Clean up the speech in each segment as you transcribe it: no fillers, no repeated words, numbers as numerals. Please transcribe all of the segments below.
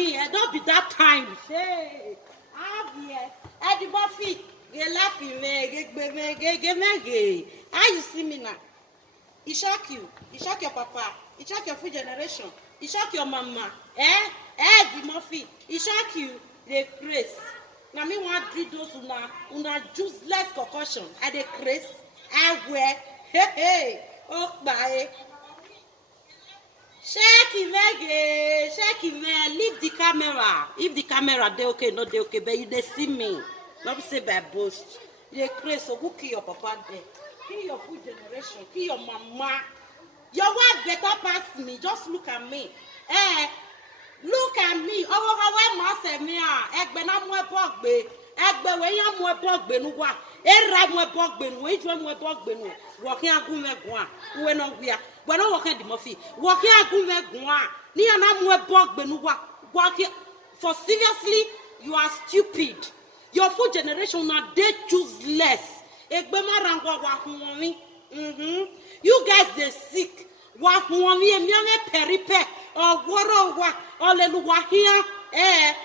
me. I don't be that time. Hey, I'm here. Eddie Buffy, you laughing me. How you see me now? It shock you. It shock your papa. It shock your full generation. It shock your mama. Eddie Murphy. It shock you. They craze. Now me want to read those una juiceless concussion. I they craze. I wear. Hey. Oh, bye. Shake him, leave the camera. If the camera, they okay, not they okay, but you they see me. Not say by boast. They crazy, so who kill your papa there? Kill your full generation, kill your mama. Your wife better pass me, just look at me. Look at me. Oh, how am I say me? Egbe na mo bogbe. Egbe we yan mo bogbe nu wa. Era mo bogbe nu, ejo mo bogbe nu. Working agun megun we no wia. We no working the Murphy. Working agun megun ni ana mo bogbe nu wa. Working for seriously, you are stupid. Your full generation now they choose-less. Egbe ma rangwa wa hunwi. You guys they sick. Wa hunwi emi ame peripe. O woro wa olelu wa hia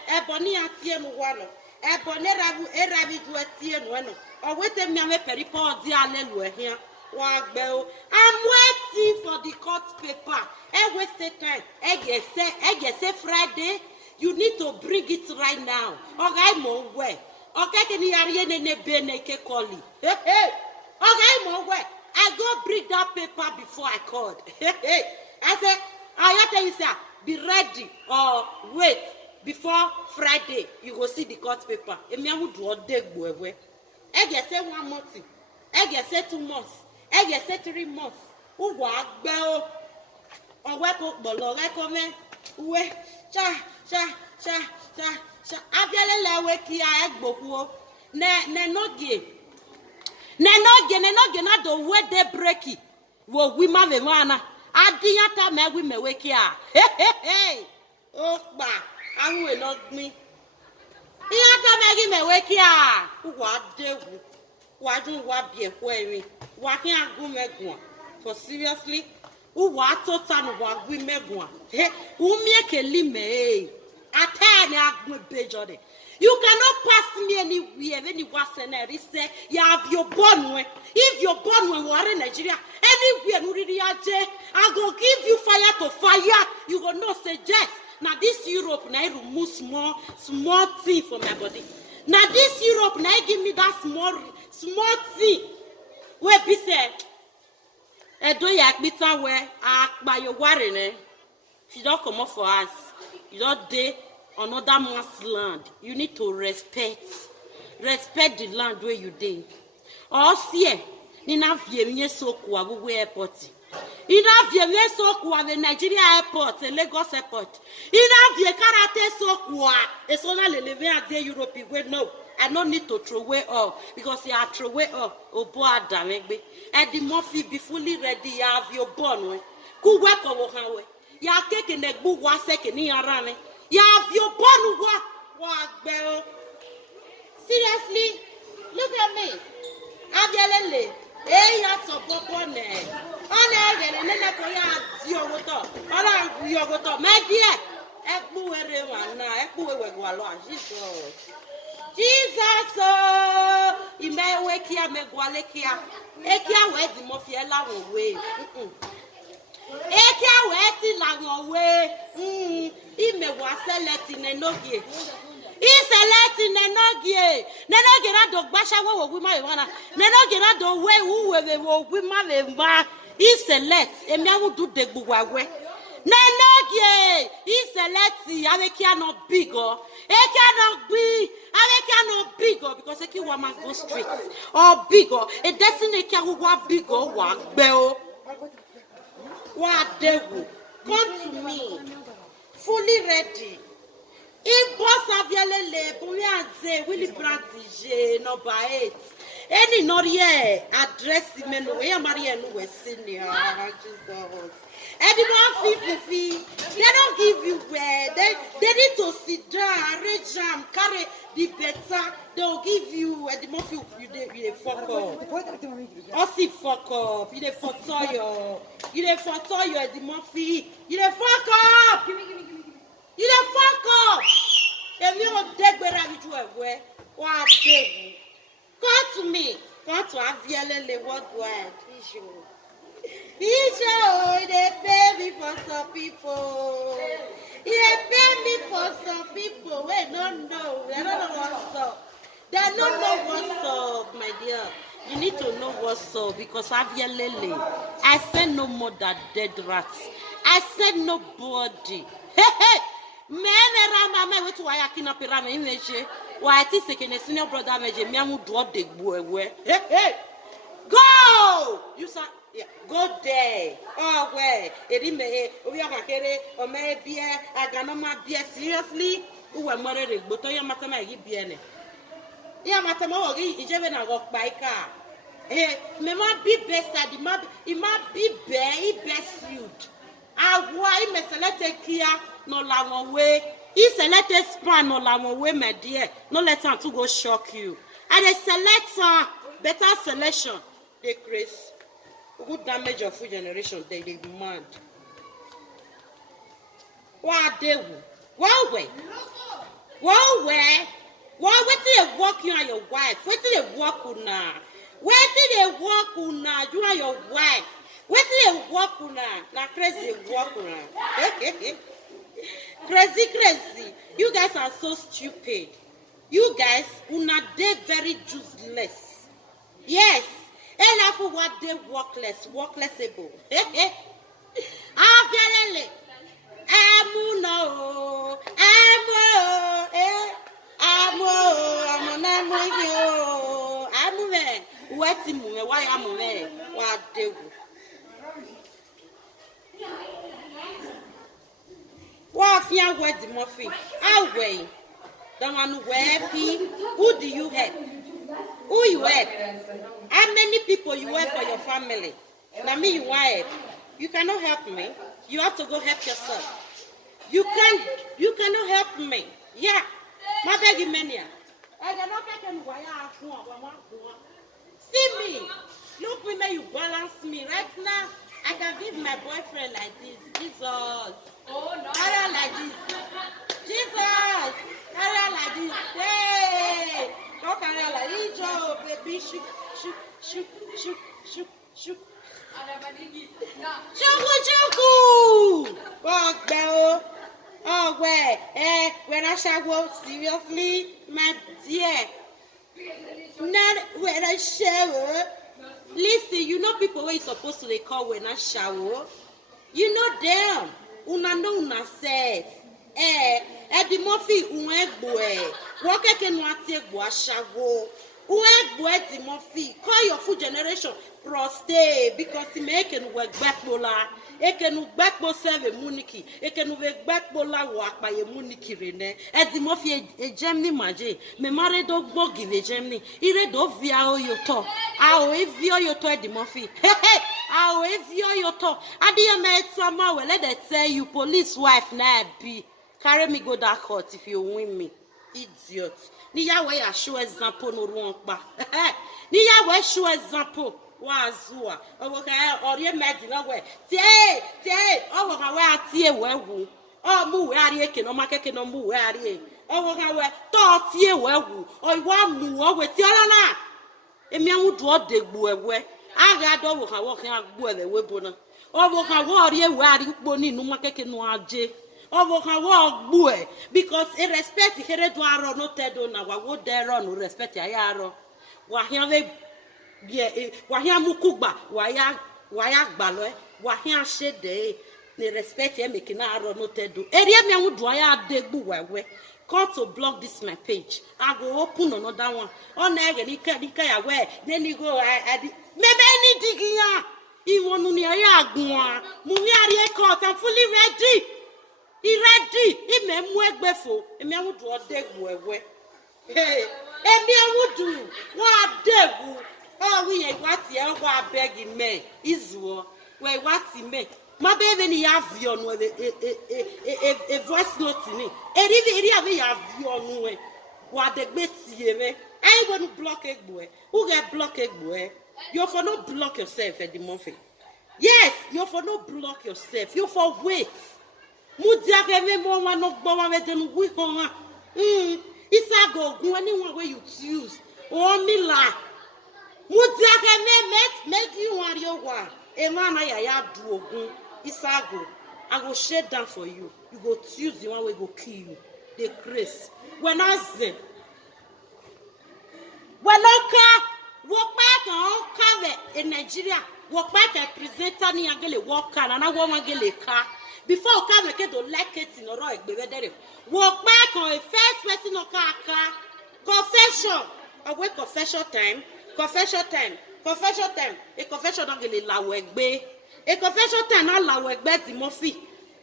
eboni atie nu wa no. Eboni eravi du atie nu no. O wete mi ame peripe o di alelu hia. I'm waiting for the court paper. Every time, I say Friday, you need to bring it right now. Okay, mo way. Okay, can you hear me? Beneke calling. Hey, okay, mo way. I go bring that paper before I called. I say, I tell you, sir, be ready or wait before Friday. You go see the court paper. Emi awu do odegbo ewe. I say 1 month. I say 2 months. I say 3 months. Who walk bell or work up below like a man? We cha. Abiala weki I egbo. Ne no na do we de breaki. Wo we ma ve wana. Adiyata me we me weki a. Hey. Oh ba, anwe not me. Iyata me weki a. Who wa de wajun wa bie kwemi. Wa hin agun megun. For seriously, who wa totan wa gwi megun. Hey, who me keli me. Atani agun bejode. You cannot pass me anywhere. When you was say you have your born. If you're born when we are in Nigeria, anywhere I go give you fire to fire. You go not say yes. Now this Europe now remove small thing from my body. Now this Europe now give me that small thing. Where be said, do yak bitter where by your warren. If you don't come up for us, you don't dare another man's land. You need to respect the land where you dey. Or see, ni na vie so kwa we airport. Ina vie so kwa the Nigeria airport, the Lagos airport. Ina vie karate so kwa. It's only living at the Europe we no. I don't need to throw away all because you are throw away all. Oh boy, damegbe. And the Murphy be fully ready. You have your born. Ku work over how you are taking the book 1 second in your running. You have your born walk bell. Seriously, look at me. Abialele. Hey, you so born. My dear. Jesus, Imewekia Megwalekia, Ekia Wedi Mofiela away. Ekia Wedi Lang away. Imewaseletin enogie. Iseletin enogie. Nenogera dog basha wo we ma wana. Nenogera do we who we ma va. Iselect, Emiawu do de buwawe. Nenogie, Iselect, Avekia no bigger. Ekia no be. Not bigger because a kid woman go straight or bigger. A destiny can walk bigger, walk bell. What devil? Come to me, fully ready. If boss of your lele, Bouyanze, Willy Brandt, no by it. Any not yet address him and where Marianne was senior. Anyone fee, they don't give you where they need to sit down, arrange them, carry the better. They'll give you at the most you fuck up. Also fuck up. You for toy at the Murphy. You fuck up. You the fuck up. If you don't dig where I do it, where? What dig? Come to me. Come to Avialele, what do I teach you? They pay me for some people. They pay me for some people. Wait, don't know. They don't know what's up. They don't know what's up, my dear. You need to know what's up because Avialele. I said no more than dead rats. I said nobody. Hey, hey. Mama, wait to Ayakina Pirama image. Why I think a senior brother measure me and drop the boy. Hey, hey. Go! You saw. Yeah, go there. Oh, where? Edime, we are here, or maybe I got my beer seriously. Who are married, but I am Matama Gibiane. Yeah, Matama, even I walk by car. Eh, may not be best at it might be best suit. Ah, why may select Kia no long way? He selected span no long way, my dear. No let him to go shock you. And a selector, better selection, they Chris. Good damage of food generation, they mad. What they will? Well, wait. Well, where? Well, what did they walk you and your wife? What did they walk on now? Where did they walk on now? You and your wife. What did they walk on now? Now, crazy walk on now. Crazy. You guys are so stupid. You guys, una they very useless. Yes. And for what they worklessable. Avialele. Amuno. Amume. What mume? Why amume? What they what fian word the muffin? How way? The one who happy. Who do you help? Who you help? How many people you help for your family? Now me you help. You cannot help me. You have to go help yourself. You cannot help me. Yeah. My begging mania. See me. Look me, you balance me. Right now, I can give my boyfriend like this. Jesus. Oh no. Carry like this. Jesus. Carry like this. Hey. Don't carry like this. Oh, baby. Shoot. Chuku. Oh, where? When I shall go, seriously, my dear. Not when I shower. Listen, you know people where you supposed to they call when I shower. You know them. Una no una said. The Murphy unegboe. What can one take washago? Unegboe the Murphy. Call your food generation prostate because he make and work back bola. It can back bo serve a muniki. It can work back bola work by a muniki rene. At the Murphy a Germany maje. Me married dog boggy the Germany. He read off via your talk. I'll if your toy the Murphy. Hey, I'll if your talk. I dear mate somehow let it say you police wife na be. Carry me go that court if you win me. Idiot. Niya way a show example no wrong ba. Niya way show example. Wazua. Or you made no way. Tay. Oh, how I see a well. Oh, move where you can no market no move where you. Oh, how I thought ye well. Or one move with Tiana. A man would draw the boy. I got over her walking out with the weapon. Over her warrior where you bony no market no aje. Over her walk boy. Because a respect the heredwaro no tedona, what would there on respect Yaro. Why have yeah, wahia mukugba, waya gbalo, wahia shede, ne respect ye making aro no tedu. Area me would waya degbu wewe. Call to block this my page. I go open another one. On again, nika ya we. Then you go. Maybe any digia. Even when you are going, Mumiari court. I'm fully ready. He ready. He may work before. He may would do deg wewe. Hey, me would do what deg. Oh, we ain't what the hell begging me is what he make. My baby have yon with a voice note in it. And if you have yon way, what the best I won't block a boy. Who get block a boy? You're for not block yourself at the Murphy. Yes, you're for not block yourself. You're for wait. Mudia me mo wa no gbo wa den wi ho. Isa go gun anyone way you choose. O mi la. Mudia me make you want your one. E man ya do ogun. Isa go. I go shut down for you. You go choose the one way go kill you. The grace. When I say when work back on cover in Nigeria, work back a presenter ni angele work and I want to car. Before come make to like it in a row, work back on a first person of car. Confession. Away confession time. Confession time. Confession time. A confession don't get la work be. A confession time not la work be Timothy.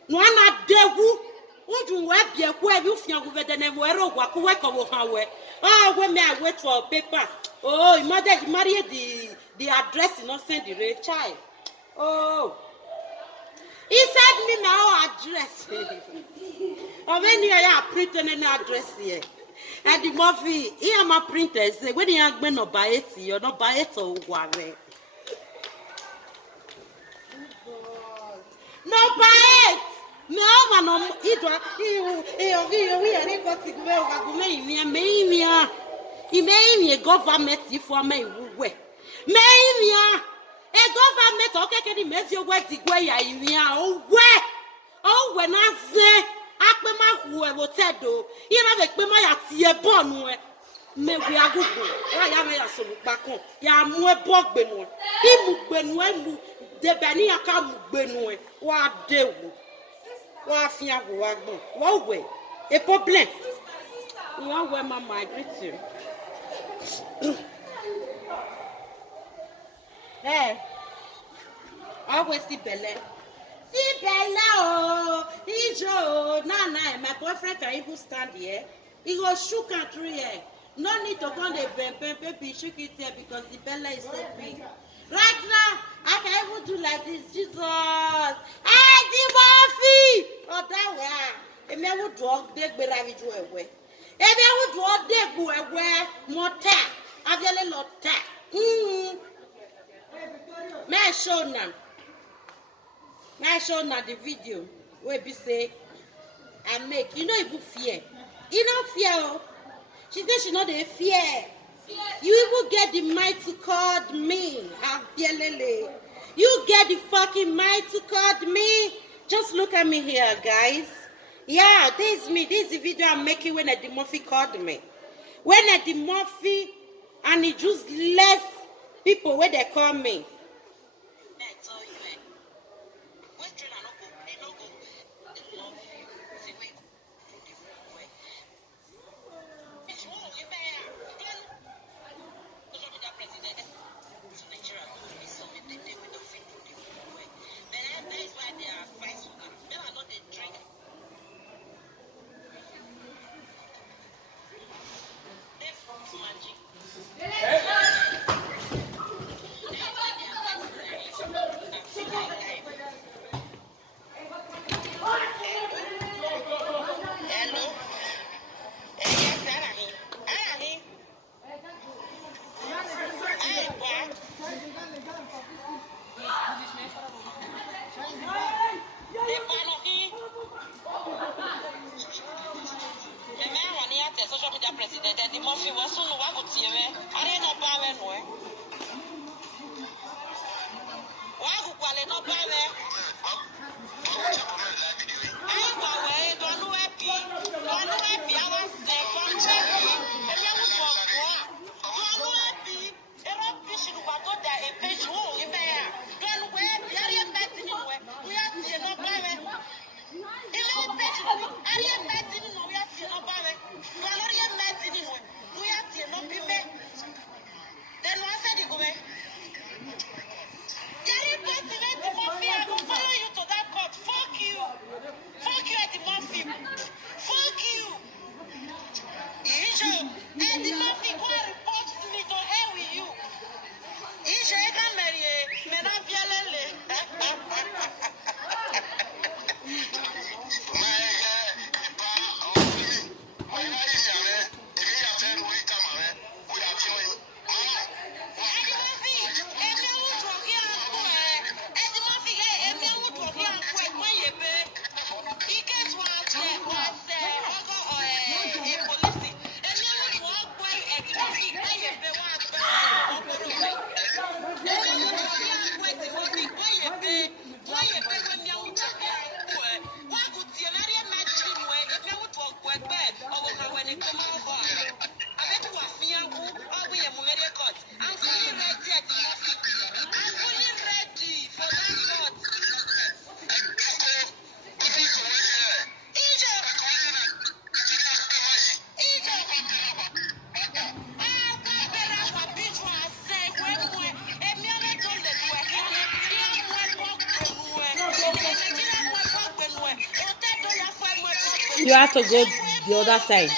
No one at dewu. Would you web your web you feel with the name where work over how oh when may I wait for a paper? Oh, mother marry the address in not send the red child. Oh, he said me now address. Or when you are printing an address here. And the movie, here my printer say when you are going to buy it, you're not buy it or worry. No buy it. No man, idwa we are got to go me government if for me we me a government okay can make your work the way ya oh when I say akpema hu e wotedo ira ve pe ma ya tie bonu e me we agugu wa ya me ya so lupakon ya mu e bo gbenu imu gbenu e mu de bani aka mu gbenu e wa dewu wa fian wo wa gbon wa we a problem you we mama I greet you hey always see belle oh ijo na my boyfriend can even stand here he go shook and through here no need to come the baby shook it here because the belle is so big right now I can even do like this Jesus hey the Murphy oh that way emi would drug dey gbera vi ju ewe emi would drug dey gbo ewe mota aviale lota me show now the video where be say I make you know even fear you don't fear oh she said she know they fear you even get the might to call me you get the fucking might to call me just look at me here guys yeah this is me this is the video I'm making when Eddie Murphy called me when Eddie Murphy and he just left people where they call me. You have to go the other side.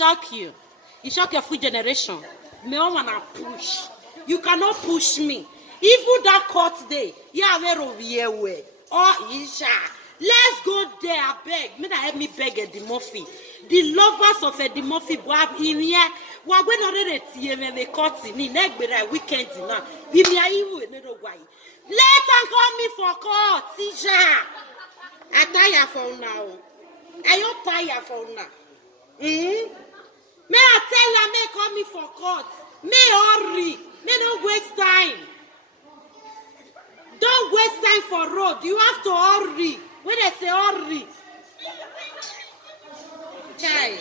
shock you. It shock your full generation. Me wanna push. You cannot push me. Even that court day, yeah, we oh, Isha. Let's go there, I beg. May help me beg Eddie Murphy. The lovers of Eddie Murphy in here. We're going to read the court in next weekend now. Let her call me for court, Isha. I tire for now. I don't tire for now. May I tell her, may call me for court. May hurry. May not waste time. Don't waste time for road. You have to hurry. When I say hurry. Child.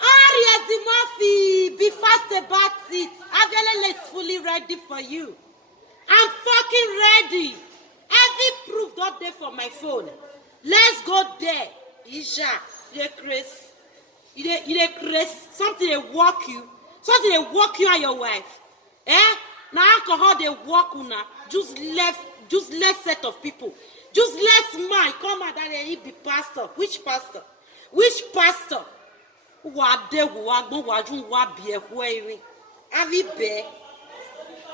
Hurry, Eddie Murphy. Be fast about it. Aviala is fully ready for you. I'm fucking ready. Every proof not there for my phone. Let's go there. Isha, you Chris. You Chris. Something they walk you. Something they walk you and your wife. Eh? Now alcohol they walk una. Just left set of people. Just let man come out and he be pastor. Which pastor? Which pastor? What de wagbo wajun wa be ehwe. Avi be.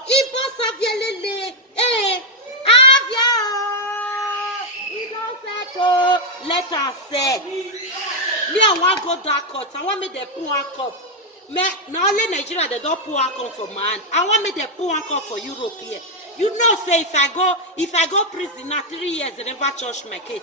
Ibo savielele. Avia. He don't say let us say. Me I want go that court. I want me the pull one cup. Me now only Nigeria they don't pull one cup for man. I want me the pull one cup for Europe here. You know, say if I go prison now 3 years, they never charge my case.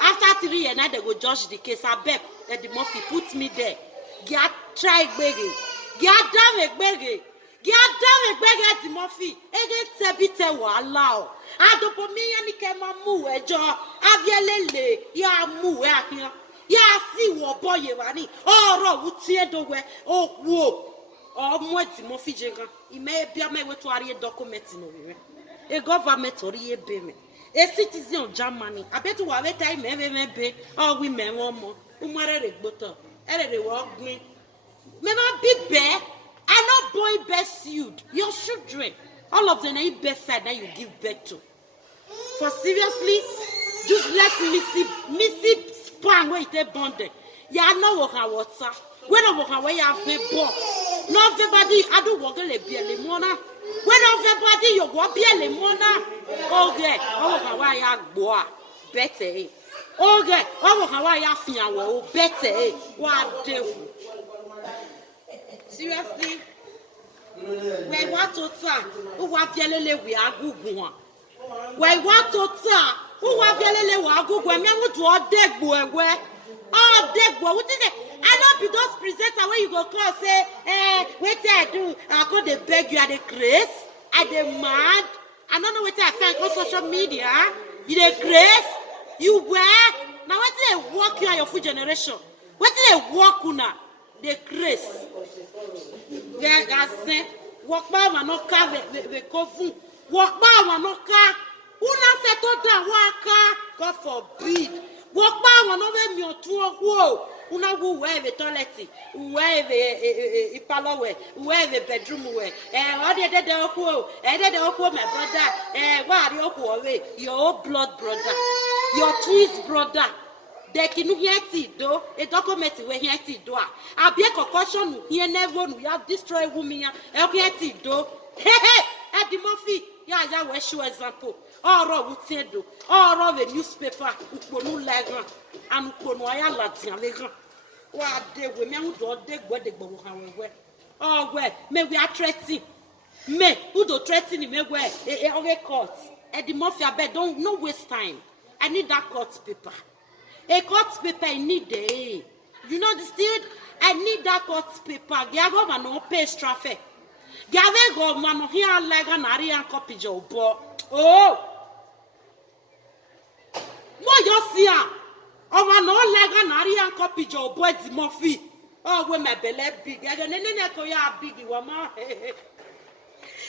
After 3 years, now they go judge the case. I bet Eddie Murphy put me there. Get try begging. Get down begging. Get down begging Eddie Murphy. Again, Tebite will allow. I don't put me any camera move a jaw. Avialele, ya move here. Ya see what boy you want. Oh, would see it away. Oh, whoa. Oh, moi, Timothy Jegan. Il may be a way to a document in a government or a citizen of Germany. I bet you have a time, maybe, all women one more. Who married a butter. And they walk green. May not be bear. I know boy best sued. Your children. All of them are best side that you give birth to. For seriously, just let Missy Spang where it bonded. Ya know what I was. When I walk away, I have a ball. No, everybody, I don't walk a le mona. When everybody, you walk a mona. Okay, oh, how I boy, better. Okay, oh, how I feel, better. What do? Seriously? We want to talk. Who want to we are good one. We want to talk. Who want to we are good one. Me want to all dead boy. All dead boy. What is it? I not be those presenter where you go call say, what I do? I go they beg you at the grace, at the mad. I don't know what I find on social media. You the grace, you wear. Now what did they walk you and your full generation? What did they walk una? The grace. Yeah, I say, walk by one no car, the coffin. Walk by one no car. Una settle down, walk God forbid. Walk by one over me or two. Whoa. Una who wear the toilet, wear the parlor, wear the bedroom, all the my brother, where are you? Your blood brother, your twins brother. They can hear it though, a document where he had it do. I'll be a concussion here never we have destroyed women, I'll be at it though. Hey, Eddie Murphy, yeah, we're sure example. All of what said do, all of the newspaper, who no lager. And Konoya Latin, what they women who do dig what they go however. Oh, well, may we are threatening. May who do threatening me where a court. Eddie Murphy, I bet don't no waste time. I need that court paper. A court paper, I need the. You know the still? I need that court paper. Gago man no pay traffic. Gago man here like an Arian copy job. Oh, what you see? Oh, I know like an Arian copy job, boy, Eddie Murphy. Oh, when my belly big, I don't know big woman.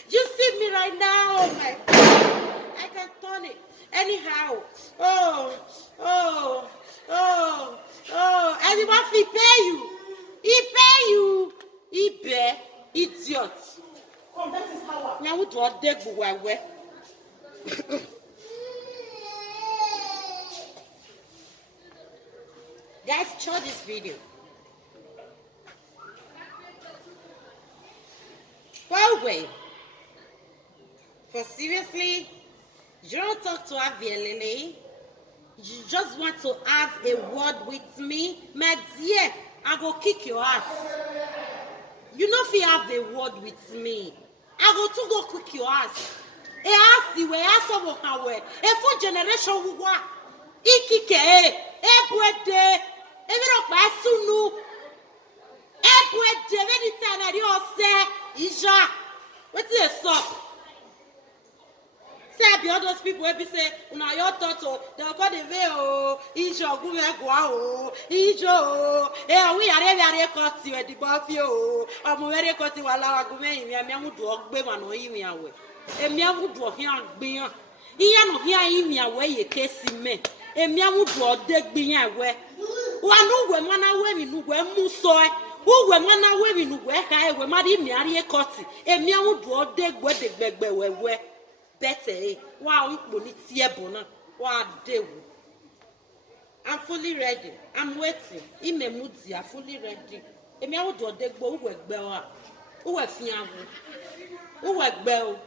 You see me right now, oh my God. I can turn it anyhow. Oh, Eddie Murphy pay you. He pay you. He pay idiot. Come, that is how. Now we do a dig where. Guys, show this video. Well, wait. For seriously, you don't talk to Avielele. You just want to have a word with me. My dear, I go kick your ass. You know if you have a word with me, I go kick your ass. E ass we ass of how a full generation who wa. Ikike, ebwede, evero basunu. Ebwede, very time you say, Isha, what's this up? Say all those people will say, "Una your thought they'll call the way oh, Ijo go oh, Ijo we are very cut you at the buffy oh, I'm very cut you while I go in me would walk be man or me away. A mere would walk here be no here in me away a case me. A mere would walk dead being away. One no women are women who were musoy. Who were one are women who were high were mad in me a cotty. A mere would walk dead where the beg were. Better, wow, wow, I'm fully ready. I'm waiting. In the mood, I'm fully ready. And I would do the go work bell. Who was young? Who work bell?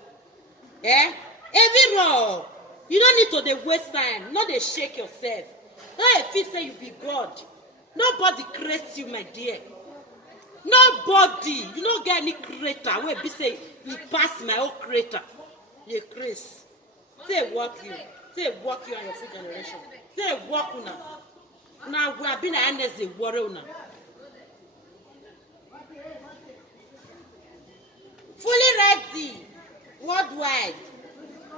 Eh? Every row. You don't need to waste time, not to shake yourself. Not if you say you be God. Nobody creates you, my dear. Nobody. You don't get any creator. Where be say you pass my own creator. You Chris. Say walk you. Say walk you and your full generation. Say walk una. Now we have been an as a warrior una. Fully ready. Worldwide.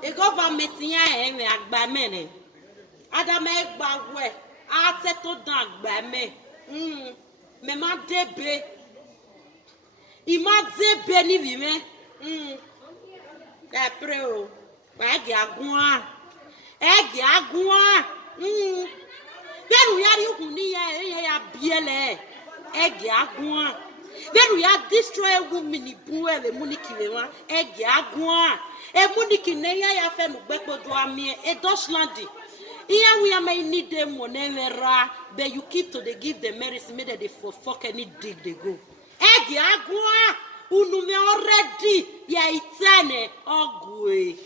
The government here me agba mene. Adam egba we. A settle down agba me. Me ma debe. Ima debe ni vi me. Après, egi agua. Beru yari huni ya biele. Egi agua. Beru ya destroy woman ibu ele muniki lewa. Egi agua. E muniki ne ya fe nu gbepo do ami e Dutchlandi. Here we may need them monera, but you keep to they give the medicine made they for fuck any dig they go. Egi agua. Unume already ya itane ogwe.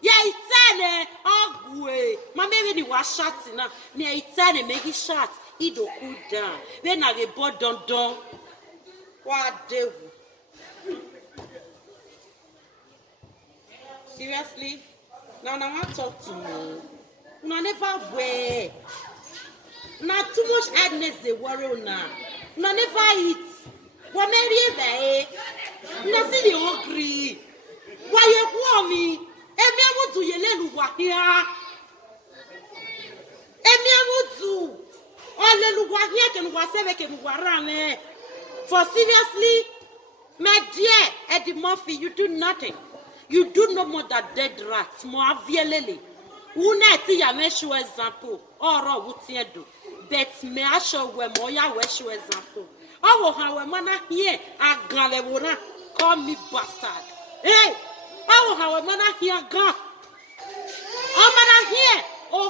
Ya itane ogwe. Ma maybe ni wa shot na. Ni itane make it shot. Ido cool down. When I get bored don. What devil? Seriously? Now I want to talk to me. No never wear. Now too much hardness they worry now. No never eat. What marry no see the hungry. Why you want me? Emi amudu yelenu wa here. Emi amudu. Olelu wa here ken wa sebe ken wa rame. For seriously, my dear Eddie Murphy, you do nothing. You do no more than dead rats. Mo avielele. Una ti ya me show example. Oro wuti edo. Bet me asho we mo ya we show example. Oh, how a man here, a galevona, call me bastard. Hey, oh, how a man here, God. Oh, man here, oh,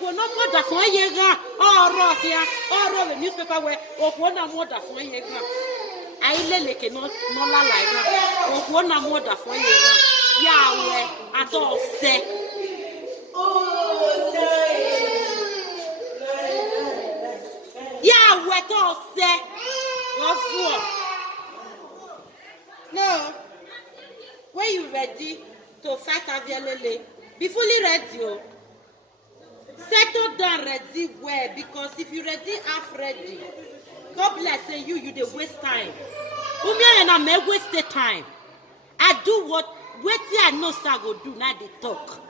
no more than 1 year, oh, rock here, oh, the newspaper where, oh, 1 more than 1 year. I lele no la like, oh, 1 more than 1 year. Yahweh, at all say. Oh, Yahweh, at all say. No. When you ready to fight Avielele, be fully ready. Oh. Settle down ready where because if you ready half ready, God bless you they waste time. And I may waste the time. I do what I know I go do now they talk.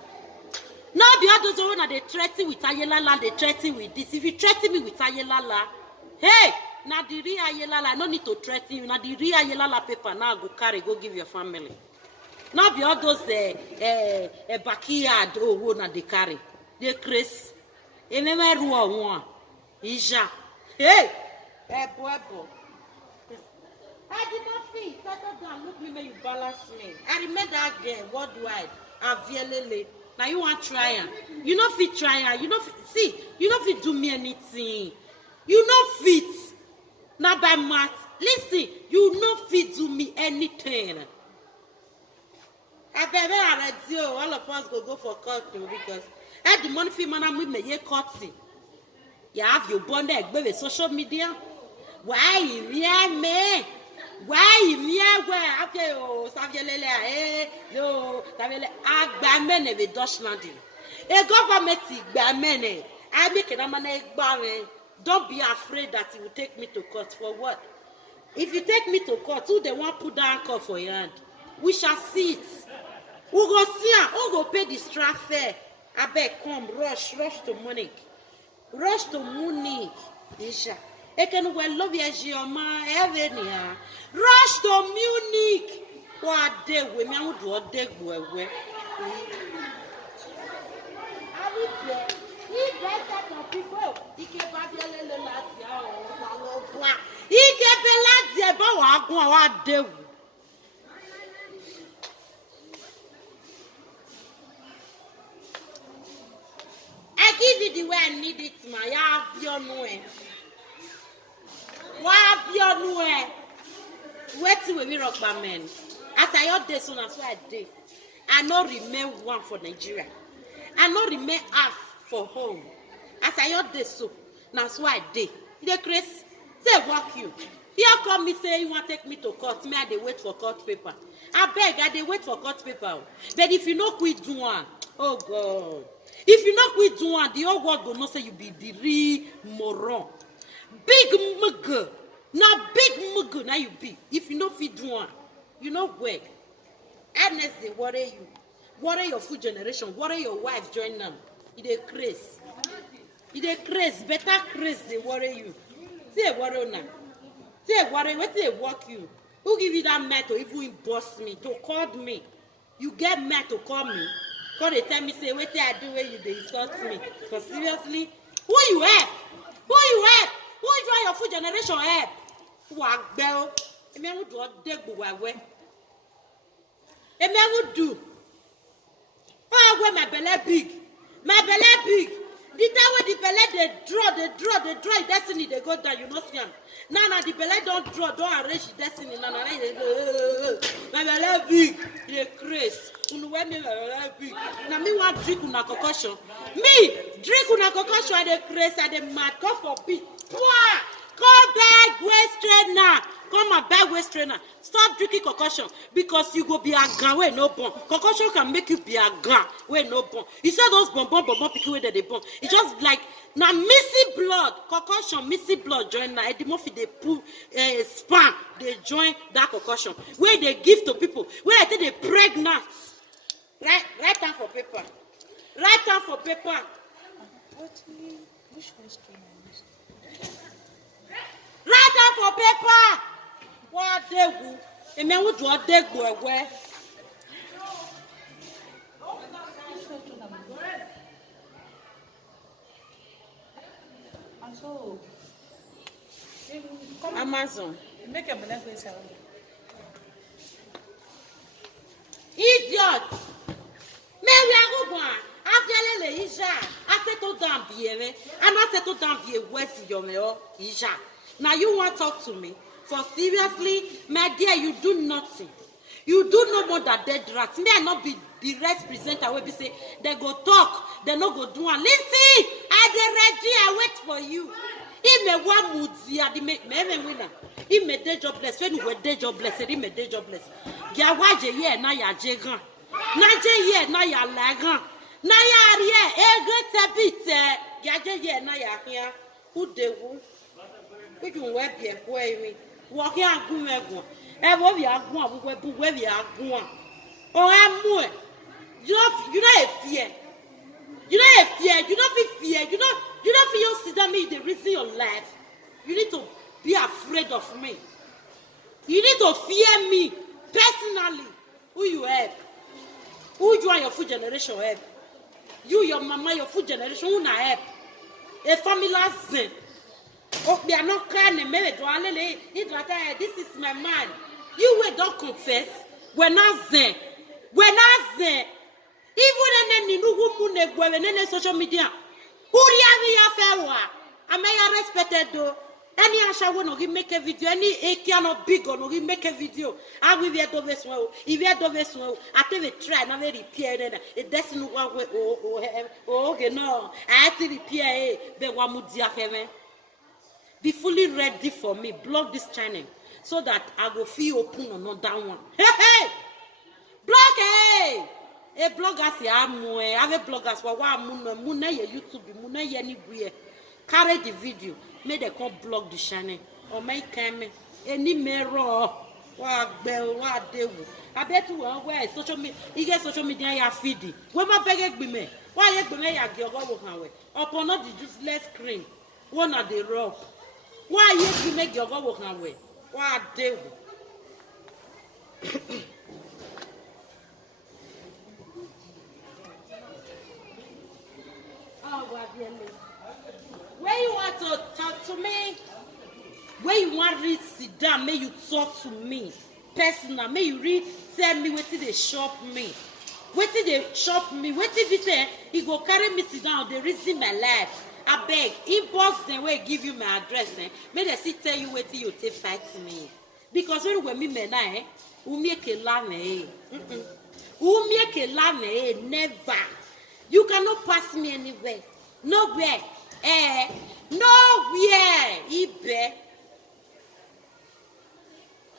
Now the others are they threaten with Ayelala, they threaten with this. If you threaten me with Ayelala, hey! Now the real Ayelala, no need to threaten you. Now the real Ayelala paper now go carry, go give your family. Now be all those backyard oh na they carry. They Chris. E me ruo one. Ija. Hey! Boy. I did not feel settle down. Look me, you balance me. I remember that girl worldwide. Avielele. Now you want try am. You no fit try am. You no fit see. You no fit do me anything. You no fit. Now by math. Listen. You no fit do me anything. I bet all of us go for court because at the money fee man we may ye court. You have your bond there with social media. Why me? Why me? Where after you Savielele yo Agbamene with Dutchland. A government Gbamene. I make a man barren. Don't be afraid that he will take me to court for what? If you take me to court, who they want put down court for your hand? We shall see it. Who go see her? Who go pay the strap fare? I beg, come, rush to Munich. Rush to Munich. Isha. Eken well love ya Gioma, Evenia. Rush to Munich. What day we may do a day where we. I give you the way I need it, my have your way. Why have your way? Wait till we rock my men. As I heard this one, as I did. I no remain one for Nigeria. I no remain half for home. As I heard this so, that's why I did. The Chris, say walk you. Here come me say you want to take me to court. Me I dey wait for court paper. I beg, I dey wait for court paper. But if you no quit do one, oh God. If you not quit do one, the whole world will not say you be the real moron. Big mug. Now big mug now you be. If you not fit do one, you know where. Ernest they worry you. Worry your food generation. Worry your wife join them. It a craze. It a craze. Better craze they worry you. See a worry now. See a worry. What they work you? Who give you that man to even boss me, to call me? You get mad to call me? Because they tell me, say, what I do when you insult me? Because seriously, who you help? Who you help? Who you try your food generation help? Who are bell? A man would do a dig away. A man would do. Oh, where my belly big. My belly big. The time when the belly they draw destiny, they go down, you know, see them. Now the belly don't draw, don't arrange the destiny. Now, my belly big, they craze. Now me want drink una concussion. Me drink una concussion, I dey craze, I dey mad. Go for beat. Come back, waist trainer. Come and back waist trainer. Stop drinking concussion because you go be a gun where no bomb. Concussion can make you be a gun where no bomb. You saw those bomb people where they bomb. It's just like now missing blood. Concussion, missing blood join now. The more they pull spam, they join that concussion. Where they give to people. Where I think they pregnant. Write down for paper. Write down for paper. Which waist trainer? Write down for paper. What they will? A man would do a day go away. So, Amazon. Make a benevolent sound. Idiot! Mary Agubwan, Avialele Isha, I settle down here, and I settle down here west Yomeo Isha. Now you want to talk to me? For seriously, my dear, you do nothing. You do no more than dead rats. May I not be the rest presenter where be say they go talk, they no go do one. Listen, I ready, I wait for you. He may one moody, I make me winner. He made day jobless. When you were day jobless, he made day jobless. Gawaje ye na ya jegan. Na je ye na ya lagan. Na ya rie e great bit. Gaje ye na ya here. Who de who? We can web here boy. Walk here gun ego. E wo bi agun we bu we bi agun. O amu e. You don't fear. You don't fear. You don't feel fear. You don't feel sit down me the reason your life. You need to be afraid of me. You need to fear me personally. Who you help? Who you and your food generation help? You, your mama, your food generation, who na help? A family zen. Oh, they are not crying. This is my man. You don't confess. We're not zen. We're not zen. Even any nugu mune gwe social media. Uri ya fewa. Ameya respected though. Any asha no give make a video. Any ekia no big no give make a video. I will be a dove swell. If you are dove swell, I tell you try na very repair. It doesn't work with okay no. I have to repair the wamudia heaven. Be fully ready for me. Block this channel so that I go feel open or not that one. Hey! Block hey! A bloggers ya mwe. I have bloggers for one muna ye YouTube muna ye anywhere. Carry the video. Make they come block the channel or make them any mirror. What bell? What they will? I bet you where social media. You get social media ya feed. When my beg me, why you me ya give go away? Upon not the useless screen. One of the rock. Why you make your go away? What they will? Where you want to talk to me? Where you want to sit down, may you talk to me. Personal, may you tell me what did they shop me. What did they shop me? What did they say? He go carry me sit down, they reason my life. I beg, inbox them where give you my address. May they see tell you what you take fight me. Because when me mena, who make a lane, who make a lane, never. You cannot pass me anywhere. Nowhere. Nowhere. Ibe.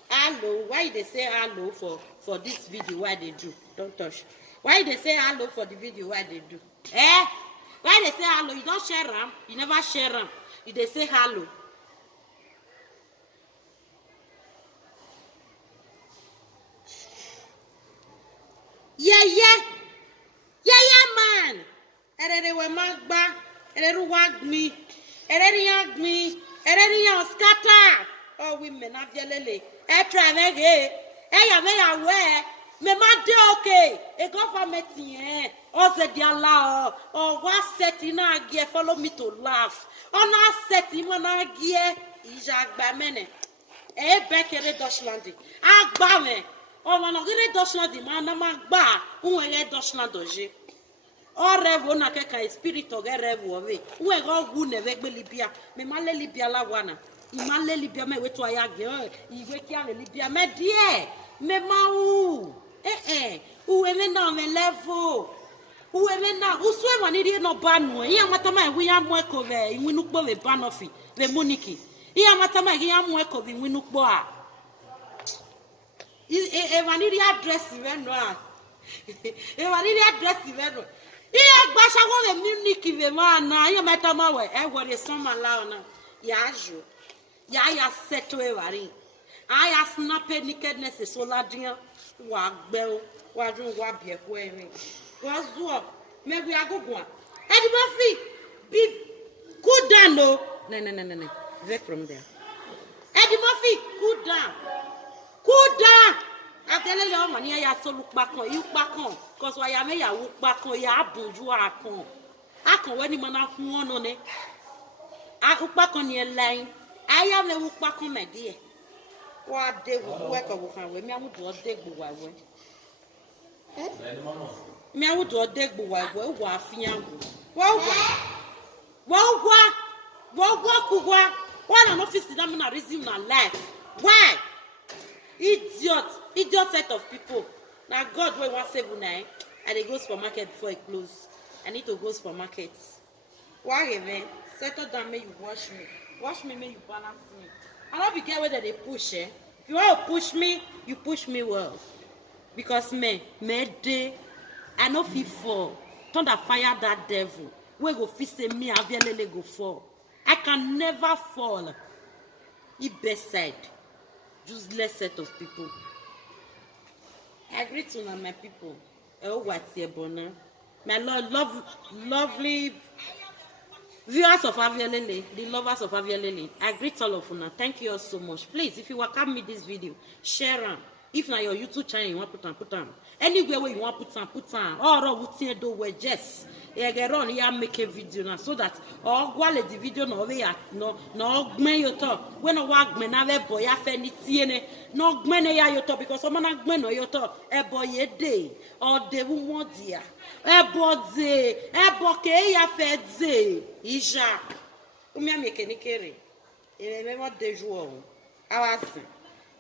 Hello. Why they say hello for this video? Why they do? Don't touch. Why they say hello for the video? Why they do? Why they say hello? You don't share them. You never share them. They say hello. Yeah, man. Erere we magba. Erere wag me. Erere yag me. Erere yan scatter. Oh, women have yelele. Try again. Ya we. Me ma de okay. E government here. O se dia la o wa set ina gie follow me to laugh. O na set imo na gie ija gba mene. E bekere Deutschland. Agba me. O ma no gire Deutschland ma na ma gba. Unwe Deutschland doje. O rêve na keka spirit o rêve o we. Unwe go gu ne we gbe Libya. Me ma le Libya la wana. I ma le Libya me we to aya ge. I we ki ale Libya me die. Me ma u. Uwe me na me level. Uwe me na uswe wani ri no banu. Iya matama e ya mu eko ve inwinu kpo we banofi. We moniki. Iya matama e ya mu eko ve inwinu kpo a. E wani ri address we no a. E wani ri address we no. Iya gbasha wo we moniki ve ma na. Iya matama we e wo re soma la ona. Ya jo. Ya seto e wari. Aya snap nakedness so ladin. Wa gbe wa dun wa bi eko erin wa zuo me we agogun edi ma fi be cool down no back from there edi ma fi cool down atele yo mo ni aya so lu pa kan yu pa kan cause wa ya me ya wu pa kan ya bunju akan we ni mo na fun ono ne a u pa kan ni line aya me wu pa kan me die wa de wo we ko wo kan we mi amudu o de gbo wa we mi amudu o de gbo wa we wo afian wo kugwa one an office that na resume na life why idiot set of people na God wey wan save una I dey go supermarket before it close I need to go supermarket why even settle down make you wash me make you balance me I don't be care whether they push If you want to push me, you push me well. Because me day, I know fit fall. Thunder fire that devil. We go fit say me avialele go fall. I can never fall. He best side. Useless set of people. I agree to my people. Oh, what's your bonnet? My lovely viewers of Avialele, the lovers of Avialele, I greet all of you now. Thank you all so much. Please, if you welcome me this video, share them. If na your YouTube channel you want put am. Anywhere where you want put am. Or we do we just. You get on here make a video now so that or gwale the video no we no gmen yo to. When no wa gmen na we boy afa ni tie ne. No gmen na ya yo to because someone na gmen no yo to. E boy ye dey or dey wu mo dia. E bo ke ya fe dey. Ija. Umi ameke ni kere. E me mo de jour. Awasi.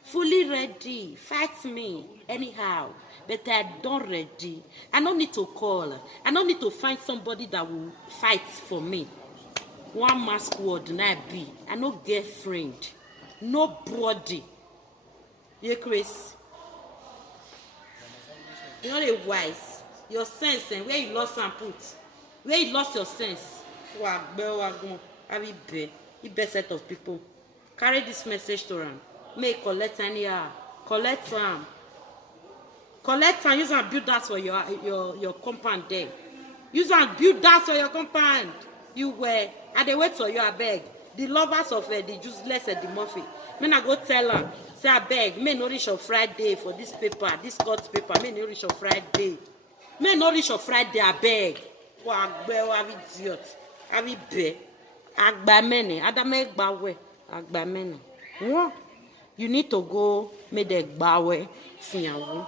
Fully ready, fight me anyhow, but I don't ready. I don't need to call. I don't need to find somebody that will fight for me. One mask word na be. I no get friend, nobody. You Chris, you're not a wise. Your sense and where you lost and put, where you lost your sense. I be best set of people. Carry this message to them. Make collect anyhow. Collect use and build that for your compound there. Use and build that for your compound. You were at the wait for you I beg. The lovers of the useless and the Murphy. When I go tell them, say I beg, may no reach on Friday for this paper, this court paper, may no reach on Friday. May no reach on Friday, I beg. Have idiot. Have be. Agbamene. Adame gbawe. Agbamene. What? You need to go make the bawe fiyawo.